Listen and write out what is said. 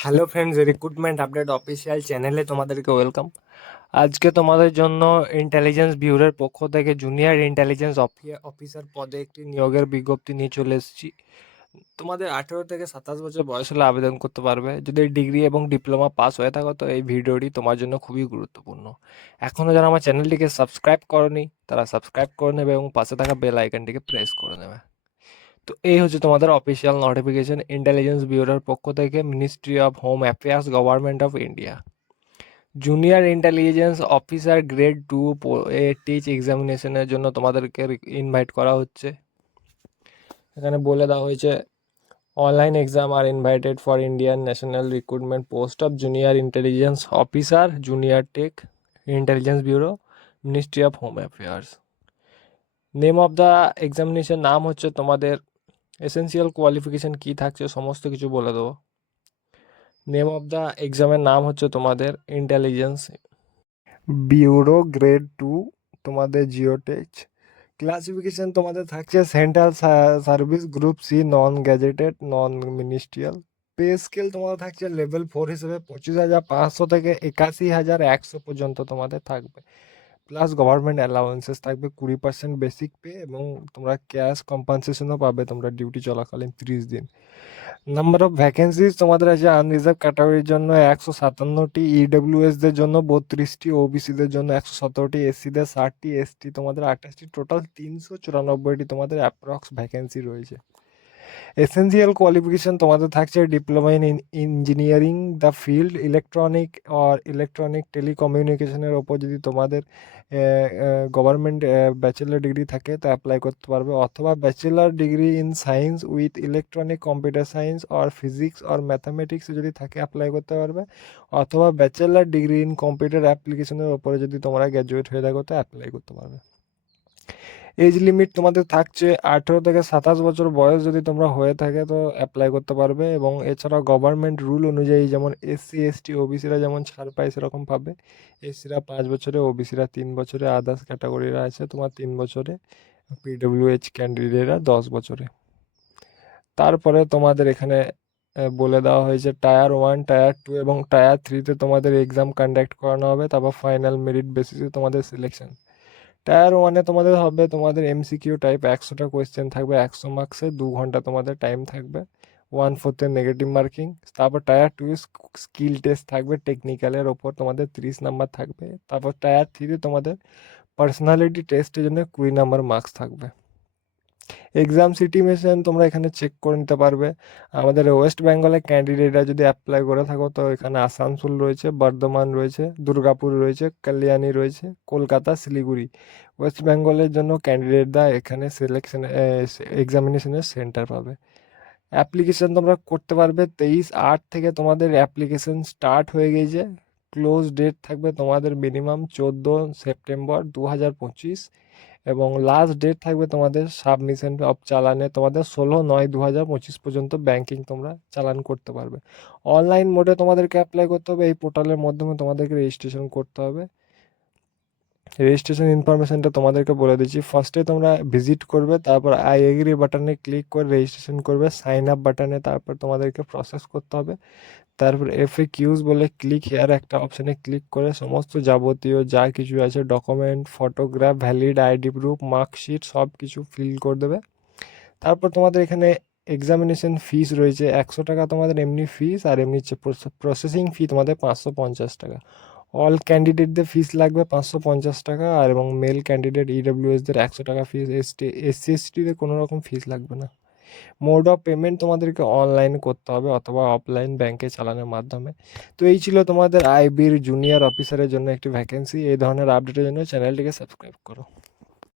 Hello friends recruitment update official চ্যানেলে তোমাদেরকে welcome আজকে তোমাদের জন্য ইন্টেলিজেন্স ব্যুরোর পক্ষ থেকে জুনিয়র ইন্টেলিজেন্স অফিসার পদে একটি নিয়োগের বিজ্ঞপ্তি নিয়ে চলে এসেছি। তোমাদের আঠেরো থেকে সাতাশ বছর বয়স হলে আবেদন করতে পারবে। যদি ডিগ্রি এবং ডিপ্লোমা পাস হয়ে থাকো, তো এই ভিডিওটি তোমার জন্য খুবই গুরুত্বপূর্ণ। এখনও যারা আমার চ্যানেলটিকে সাবস্ক্রাইব করনি, তারা সাবস্ক্রাইব করে নেবে এবং পাশে থাকা বেল আইকনটিকে প্রেস করে নেবে। তো এই হচ্ছে তোমাদের অফিসিয়াল নোটিফিকেশন ইন্টেলিজেন্স ব্যুরোর পক্ষ থেকে ministry of home affairs government of India junior intelligence officer grade two tech এক্সামিনেশনের জন্য তোমাদেরকে ইনভাইট করা হচ্ছে। এখানে বলে দেওয়া হয়েছে online exam R invited for Indian national recruitment post of junior intelligence officer junior tech intelligence bureau ministry of home affairs name of the examination নাম হচ্ছে তোমাদের এসেন্সিয়াল কোয়ালিফিকেশান কী থাকছে সমস্ত কিছু বলে দেবো। নেম অফ দ্য এক্সামের নাম হচ্ছে তোমাদের ইন্টেলিজেন্স বিউরো গ্রেড টু তোমাদের জিওটেক ক্লাসিফিকেশন তোমাদের থাকছে central service group C non gazetted non ministerial pay scale তোমাদের থাকছে লেভেল ফোর হিসেবে পঁচিশ হাজার পাঁচশো থেকে একাশি হাজার একশো পর্যন্ত তোমাদের থাকবে। প্লাস গভর্নমেন্ট অ্যালাউন্সেস থাকবে কুড়ি পার্সেন্ট বেসিক পে এবং তোমরা ক্যাশ কম্পানসেশনও পাবে তোমরা ডিউটি চলাকালীন তিরিশ দিন। নাম্বার অফ ভ্যাকেন্সিজ তোমাদের আছে আনরিজার্ভ ক্যাটাগরির জন্য একশো সাতান্নটি ইডব্লিউএসদের জন্য বত্রিশটি ওবিসিদের জন্য একশো সতেরোটি এসসিদের ষাটটি এসটি তোমাদের আঠাশটি টোটাল তিনশো চুরানব্বইটি তোমাদের অ্যাপ্রক্স ভ্যাকেন্সি রয়েছে। এসেন্সিয়াল কোয়ালিফিকেশন তোমাদের থাকছে diploma in engineering the field electronic R electronic টেলিকমিউনিকেশনের ওপর যদি তোমাদের গভর্নমেন্ট ব্যাচেলার ডিগ্রি থাকে তা অ্যাপ্লাই করতে পারবে অথবা bachelor degree in science with electronic computer science R physics আর ম্যাথামেটিক্স যদি থাকে অ্যাপ্লাই করতে পারবে অথবা ব্যাচেলার ডিগ্রি ইন কম্পিউটার অ্যাপ্লিকেশনের ওপরে যদি তোমরা গ্র্যাজুয়েট হয়ে থাকো তো অ্যাপ্লাই করতে পারবে। এজ লিমিট তোমাদের থাকছে আঠেরো থেকে সাতাশ বছর বয়স যদি তোমরা হয়ে থাকে তো অ্যাপ্লাই করতে পারবে এবং এছাড়া গভর্নমেন্ট রুল অনুযায়ী যেমন এসসি এসটি ওবিসিরা যেমন ছাড় পায় সেরকম পাবে। এসসিরা পাঁচ বছরে ওবিসিরা তিন বছরে আদার্স ক্যাটাগরিরা আছে তোমার তিন বছরে পিডব্লিউএইচ ক্যান্ডিডেটরা দশ বছরে। তারপরে তোমাদের এখানে বলে দেওয়া হয়েছে টায়ার ওয়ান টায়ার টু এবং টায়ার থ্রিতে তোমাদের এক্সাম কন্ডাক্ট করানো হবে, তারপর ফাইনাল মেরিট বেসিসে তোমাদের সিলেকশন টায়ার ওয়ানে তোমাদের হবে তোমাদের এমসিকিউ টাইপ একশোটা কোয়েশ্চেন থাকবে, একশো মার্কসে দু ঘণ্টা তোমাদের টাইম থাকবে। ওয়ান ফোর্থের নেগেটিভ মার্কিং তারপর টায়ার টু স্কিল টেস্ট থাকবে টেকনিক্যালের ওপর তোমাদের তিরিশ নাম্বার থাকবে। তারপর টায়ার থ্রিতে তোমাদের পার্সোনালিটি টেস্টের জন্য কুড়ি নাম্বার মার্কস থাকবে। এক্সাম সিটিমেশন তোমরা এখানে চেক করে নিতে পারবে। আমাদের ওয়েস্ট বেঙ্গলের ক্যান্ডিডেটরা যদি অ্যাপ্লাই করে থাকো, তো এখানে আসানসোল রয়েছে, বর্ধমান রয়েছে, দুর্গাপুর রয়েছে, কল্যাণী রয়েছে, কলকাতা, শিলিগুড়ি। ওয়েস্ট বেঙ্গলের জন্য ক্যান্ডিডেটরা এখানে সিলেকশন এক্সামিনেশনের সেন্টার পাবে। অ্যাপ্লিকেশন তোমরা করতে পারবে তেইশ আট থেকে তোমাদের অ্যাপ্লিকেশন স্টার্ট হয়ে গেছে ক্লোজ ডেট থাকবে তোমাদের মিনিমাম চোদ্দ সেপ্টেম্বর দু হাজার পঁচিশ। এবং লাস্ট ডেট থাকবে তোমাদের সাবমিশন অফ চালানে তোমাদের ষোলো নয় দু হাজার পঁচিশ পর্যন্ত ব্যাংকিং তোমরা চালান করতে পারবে। অনলাইন মোডে তোমাদেরকে অ্যাপ্লাই করতে হবে, এই পোর্টালের মাধ্যমে তোমাদেরকে রেজিস্ট্রেশন করতে হবে। রেজিস্ট্রেশন ইনফরমেশনটা তোমাদেরকে বলে দিচ্ছি। ফার্স্টে তোমরা ভিজিট করবে, তারপর আই এগ্রি বাটনে ক্লিক করে রেজিস্ট্রেশন করবে সাইন আপ বাটনে তারপর তোমাদেরকে প্রসেস করতে হবে। তারপর এফ এ কিউজ বলে ক্লিক হেয়ার একটা অপশানে ক্লিক করে সমস্ত যাবতীয় যা কিছু আছে document photograph valid ID proof marksheet সব কিছু ফিল করে দেবে। তারপর তোমাদের এখানে এক্সামিনেশন ফিস রয়েছে। একশো টাকা তোমাদের এমনি ফিস আর এমনি প্রসেসিং ফি তোমাদের পাঁচশো পঞ্চাশ টাকা। অল ক্যান্ডিডেটদের ফিস লাগবে পাঁচশো পঞ্চাশ টাকা আর এবং মেল ক্যান্ডিডেট ইডাব্লিউএসদের একশো টাকা ফিস এসটি এসসি এসটিতে কোনো রকম ফিস লাগবে না। মোড অফ পেমেন্ট তোমাদেরকে অনলাইন করতে হবে অথবা অফলাইন ব্যাংকে চালানোর মাধ্যমে। তো এই ছিল তোমাদের আইবির জুনিয়র অফিসারের জন্য একটি ভ্যাকেন্সি এই ধরনের আপডেটের জন্য চ্যানেলটিকে সাবস্ক্রাইব করো।